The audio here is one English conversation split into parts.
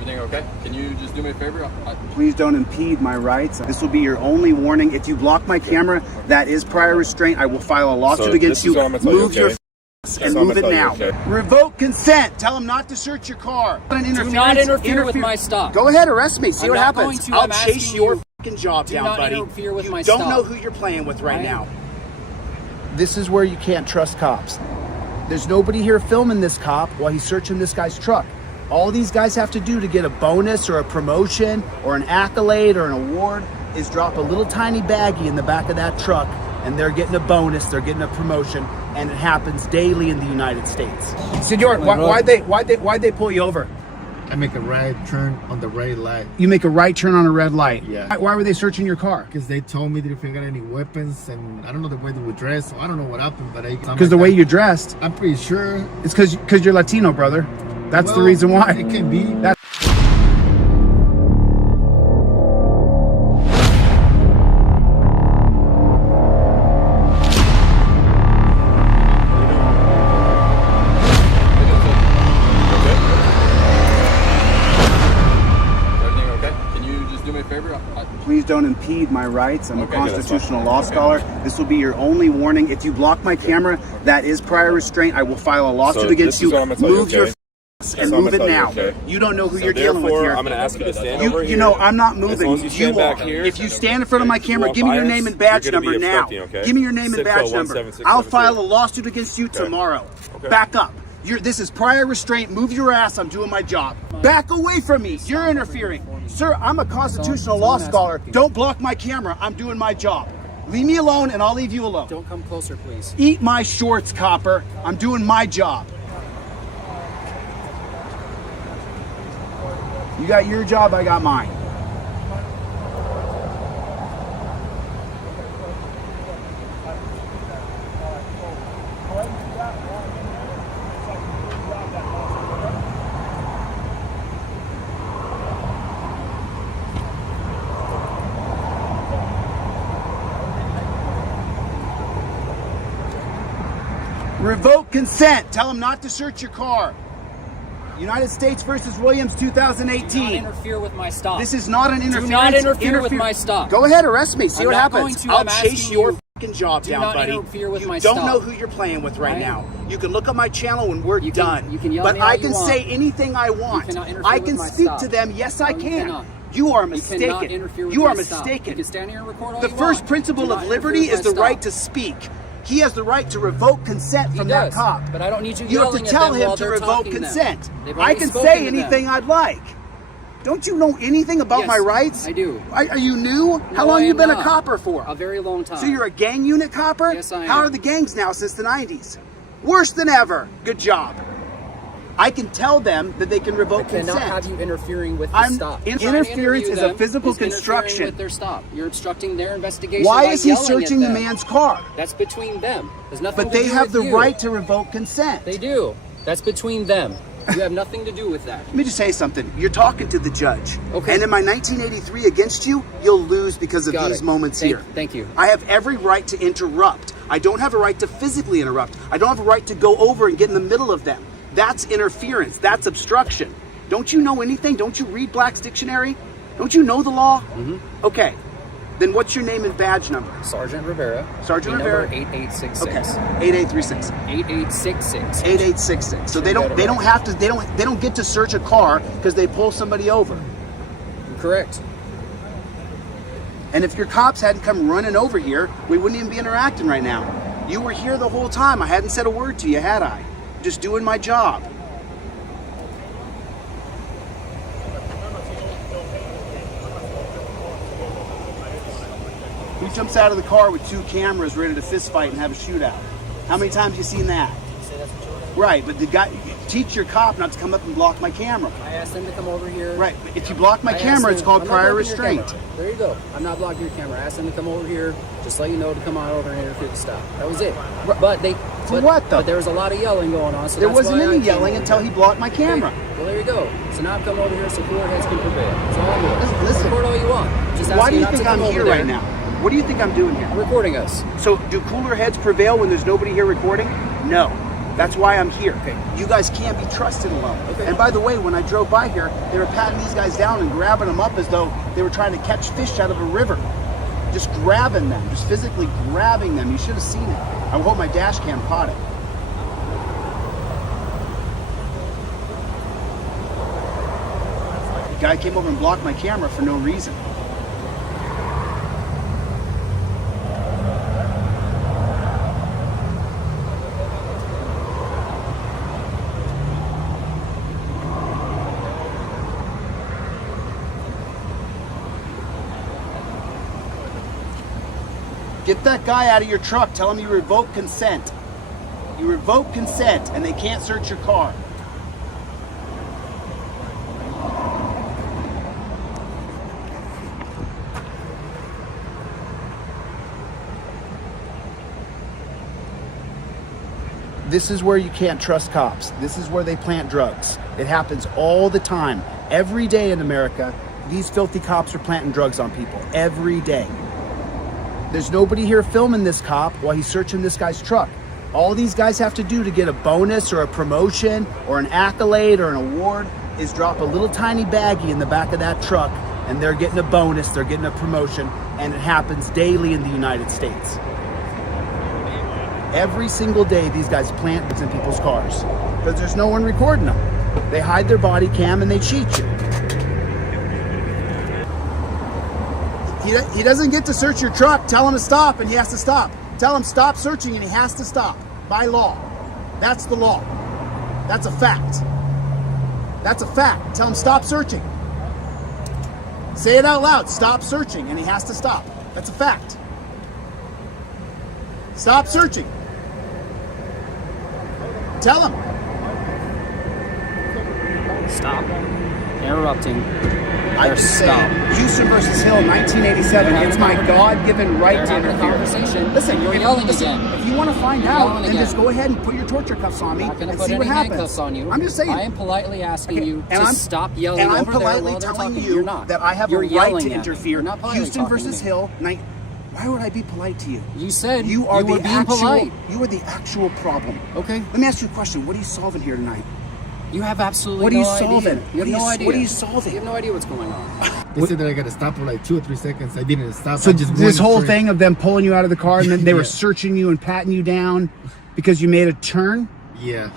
Everything okay? Can you just do me a favor? Please don't impede my rights. This will be your only warning. If you block my camera, that is prior restraint. I will file a lawsuit against you. Move your and move it now. Revoke consent. Tell them not to search your car. Do not interfere with my stop. Go ahead, arrest me. See what happens. I'll chase your fucking job down, buddy. You don't know who you're playing with right now. This is where you can't trust cops. There's nobody here filming this cop while he's searching this guy's truck. All these guys have to do to get a bonus or a promotion or an accolade or an award is drop a little tiny baggie in the back of that truck, and they're getting a bonus, they're getting a promotion, and it happens daily in the United States. Senor, why'd they pull you over? I make a right turn on the red light. You make a right turn on a red light? Yeah. Why were they searching your car? Because they told me that if I got any weapons, and I don't know the way they were dressed, so I don't know what happened, but because the way you're dressed, I'm pretty sure it's because you're Latino, brother. That's the reason why. It can be. Please don't impede my rights. I'm a constitutional law scholar. This will be your only warning. If you block my camera, that is prior restraint. I will file a lawsuit against you. Move your and move it now. You don't know who you're dealing with here. I'm going to ask you to stand over here. You know, I'm not moving. As long as you stand back here. If you stand in front of my camera, give me your name and badge number now. Give me your name and badge number. I'll file a lawsuit against you tomorrow. Back up. This is prior restraint. Move your ass. I'm doing my job. Back away from me. You're interfering. Sir, I'm a constitutional law scholar. Don't block my camera. I'm doing my job. Leave me alone and I'll leave you alone. Don't come closer, please. Eat my shorts, copper. I'm doing my job. You got your job, I got mine. Revoke consent. Tell them not to search your car. United States versus Williams, 2018. Do not interfere with my stop. This is not an interference. Do not interfere with my stop. Go ahead, arrest me. See what happens. I'll chase your fucking job down, buddy. Do not interfere with my You stop. don't know who you're playing with right now. You can look at my channel when we're done. You can yell but at me all I can you want. say anything I want. You cannot interfere I with can my speak stop. to them. Yes, I No, you can. cannot. You are You mistaken. cannot interfere with You are my stop. mistaken. You can stand here and record all The you first want. principle Do of not liberty interfere is with the my right stop. to speak. He has the right to revoke consent from that cop. But I don't need you You have to yelling at tell them him while to they're revoke talking to them. consent. They've I already can spoken say to them. anything I'd like. Don't you know anything about Yes, my rights? I do. Are you new? How No, long I you am been a not. copper for? A very long time. So you're a gang unit copper? Yes, I am. How are the gangs now since the 90s? Worse than ever. Good job. I can tell them that they can revoke I cannot consent. have you interfering with the stop. Interference is a physical construction. With their stop. You're obstructing their investigation. Why by is he yelling searching at the them. man's car? That's between them. There's nothing But to they do have with the you. right to revoke consent. They do. That's between them. You have nothing to do with that. Let me just say something. You're talking to the judge. Okay. And in my 1983 against you, you'll lose because of these moments here. Thank you. I have every right to interrupt. I don't have a right to physically interrupt. I don't have a right to go over and get in the middle of them. That's interference. That's obstruction. Don't you know anything? Don't you read Black's Dictionary? Don't you know the law? Mm-hmm. Okay. Then what's your name and badge number? Sergeant Rivera. Sergeant Rivera. Number 8866. Okay. 8836. 8866. 8866. So they don't have to they don't get to search a car because they pull somebody over. Correct. And if your cops hadn't come running over here, we wouldn't even be interacting right now. You were here the whole time. I hadn't said a word to you, had I? Just doing my job. Who jumps out of the car with 2 cameras ready to fist fight and have a shootout? How many times have you seen that? Right, but the guy, teach your cop not to come up and block my camera. I asked them to come over here. Right, but if you block my camera, it's called prior restraint. There you go. I'm not blocking your camera. I asked them to come over here, just let you know to come on over and interfere with the stop. That was it. But they. For what though? But there was a lot of yelling going on. So there that's wasn't why any yelling until he blocked my camera. Okay. Well, there you go. So now come over here so cooler heads can prevail. That's all I'm doing. Listen. Record all you want. Just Why do you not think to come I'm here over right there. now? What do you think I'm doing here? Recording us. So do cooler heads prevail when there's nobody here recording? No. That's why I'm here. Okay. You guys can't be trusted alone. Okay. And by the way, when I drove by here, they were patting these guys down and grabbing them up as though they were trying to catch fish out of a river. Just grabbing them, just physically grabbing them. You should have seen it. I hope my dash cam caught it. The guy came over and blocked my camera for no reason. Get that guy out of your truck. Tell him you revoke consent. You revoke consent and they can't search your car. This is where you can't trust cops. This is where they plant drugs. It happens all the time. Every day in America, these filthy cops are planting drugs on people. Every day. There's nobody here filming this cop while he's searching this guy's truck. All these guys have to do to get a bonus or a promotion or an accolade or an award is drop a little tiny baggie in the back of that truck and they're getting a bonus, they're getting a promotion, and it happens daily in the United States. Every single day, these guys plant drugs in people's cars because there's no one recording them. They hide their body cam and they cheat you. He doesn't get to search your truck. Tell him to stop and he has to stop. Tell him stop searching and he has to stop by law. That's the law. That's a fact. That's a fact. Tell him stop searching. Say it out loud. Stop searching and he has to stop. That's a fact. Stop searching. Tell him. Stop interrupting. I stop. Houston versus Hill, 1987. It's my God-given right to having a interfere. conversation. Listen, You're yelling again. If you want to find You're out, yelling then again. just go ahead and put your torture cuffs on me I'm not going to and put see any what happens. handcuffs on you. I'm just saying. I am politely asking Okay, you and to I'm- stop yelling and I'm over there politely while they're telling talking. you You're not. that I have You're a right yelling to at me. interfere. You're not politely Houston talking versus to me. Hill. Why would I be polite to you? You said You are were the being actual. polite. You are the actual problem. Okay. Let me ask you a question. What are you solving here tonight? You have absolutely What are you no idea. solving? You have no idea. What are you solving? You have no idea what's going on. They said that I got to stop for like 2 or 3 seconds. I didn't stop. So I just this went whole straight. thing of them pulling you out of the car and then they were Yeah. searching you and patting you down because you made a turn. Yeah.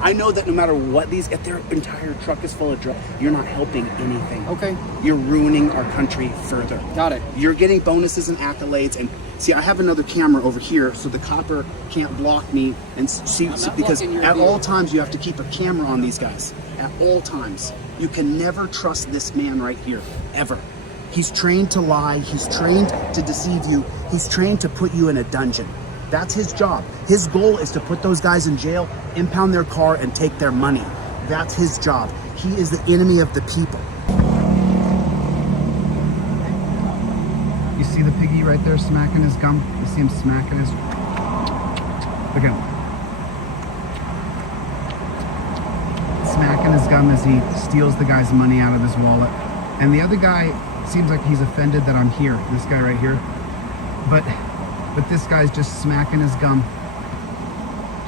I know that no matter what if their entire truck is full of drugs, you're not helping anything. Okay. You're ruining our country further. Got it. You're getting bonuses and accolades. And see, I have another camera over here so the copper can't block me and see, not because blocking your at view. all times you have to keep a camera on these guys. At all times. You can never trust this man right here, ever. He's trained to lie. He's trained to deceive you. He's trained to put you in a dungeon. That's his job. His goal is to put those guys in jail, impound their car, and take their money. That's his job. He is the enemy of the people. You see the piggy right there smacking his gum? You see him smacking his... Look at him. Smacking his gum as he steals the guy's money out of his wallet. And the other guy seems like he's offended that I'm here. This guy right here. But this guy's just smacking his gum.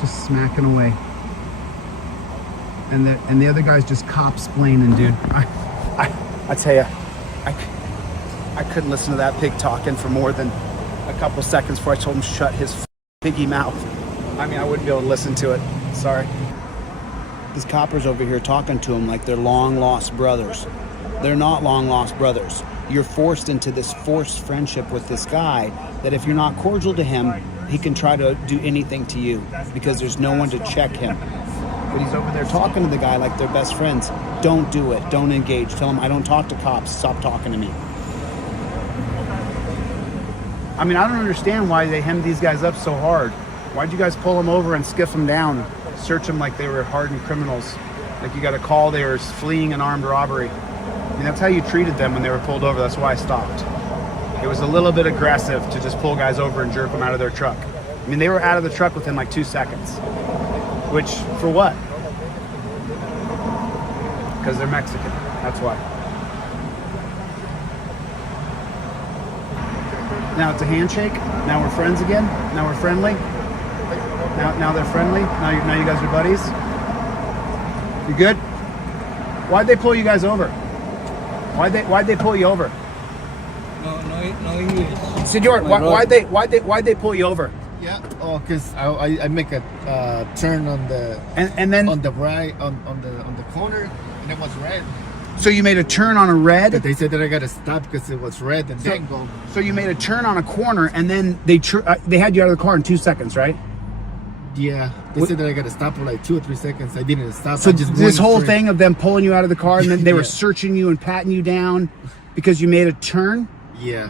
Just smacking away. And the other guy's just cop-splaining, dude. I tell you, I couldn't listen to that pig talking for more than a couple seconds before I told him to shut his piggy mouth. I mean, I wouldn't be able to listen to it. Sorry. These coppers over here talking to him like they're long-lost brothers. They're not long-lost brothers. You're forced into this forced friendship with this guy that if you're not cordial to him, he can try to do anything to you because there's no one to check him. But he's over there talking to the guy like they're best friends. Don't do it. Don't engage. Tell him I don't talk to cops. Stop talking to me. I mean, I don't understand why they hemmed these guys up so hard. Why'd you guys pull them over and skiff them down, search them like they were hardened criminals? Like you got a call they were fleeing an armed robbery. I mean, that's how you treated them when they were pulled over. That's why I stopped. It was a little bit aggressive to just pull guys over and jerk them out of their truck. I mean, they were out of the truck within like 2 seconds. Which, for what? Because they're Mexican. That's why. Now it's a handshake. Now we're friends again. Now we're friendly. Now they're friendly. Now you guys are buddies. You good? Why'd they pull you guys over? Why'd they pull you over? No English. Senor, why'd they pull you over? Yeah. Oh, cause I make a turn on the And then on the right on the corner, and it was red. so you made a turn on a red. But they said that I gotta stop because it was red and then go. So you made a turn on a corner, and then they had you out of the car in 2 seconds, right? Yeah. They said that I gotta stop for like 2 or 3 seconds. I didn't stop. So I just this went whole straight. thing of them pulling you out of the car, and then they were Yeah. searching you and patting you down because you made a turn. Yeah.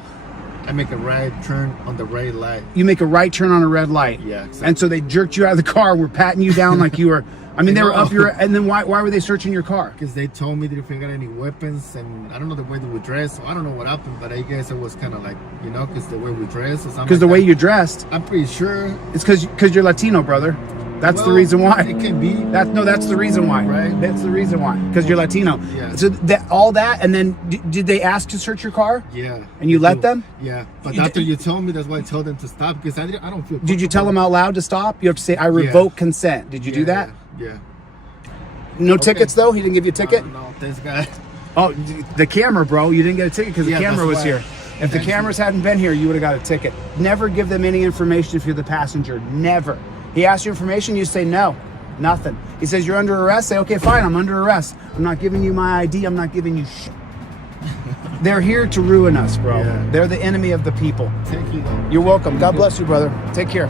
I make a right turn on the red light. You make a right turn on a red light. Yeah, exactly. And so they jerked you out of the car, were patting you down like you were. I mean, they were up your. And then why were they searching your car? Because they told me that if I got any weapons, and I don't know the way they would dress, so I don't know what happened, but I guess it was kind of like, because the way we dress or something. Because the way you dressed, I'm pretty sure. it's because you're Latino, brother. That's the Well, reason why. It can be. That's the reason why. Right. That's the reason why. Because you're Latino. Yeah. So all that, and then did they ask to search your car? Yeah. And you They let do. them? Yeah. But You after did- you told me, that's why I told them to stop, because I don't feel. Did you tell them comfortable. out loud to stop? You have to say, I revoke consent. Did you do that? Yeah. No tickets, though? He didn't give you a ticket? No, this guy. Oh, the camera, bro. You didn't get a ticket because Yeah, the camera that's was why. here. If the cameras hadn't been here, you would have got a ticket. Never give them any information if you're the passenger. Never. He asks you information, you say no. Nothing. He says you're under arrest. Say, okay, fine, I'm under arrest. I'm not giving you my ID. I'm not giving you shit. They're here to ruin us, bro. Yeah. They're the enemy of the people. Thank you, though. You're welcome. God bless you, brother. Take care.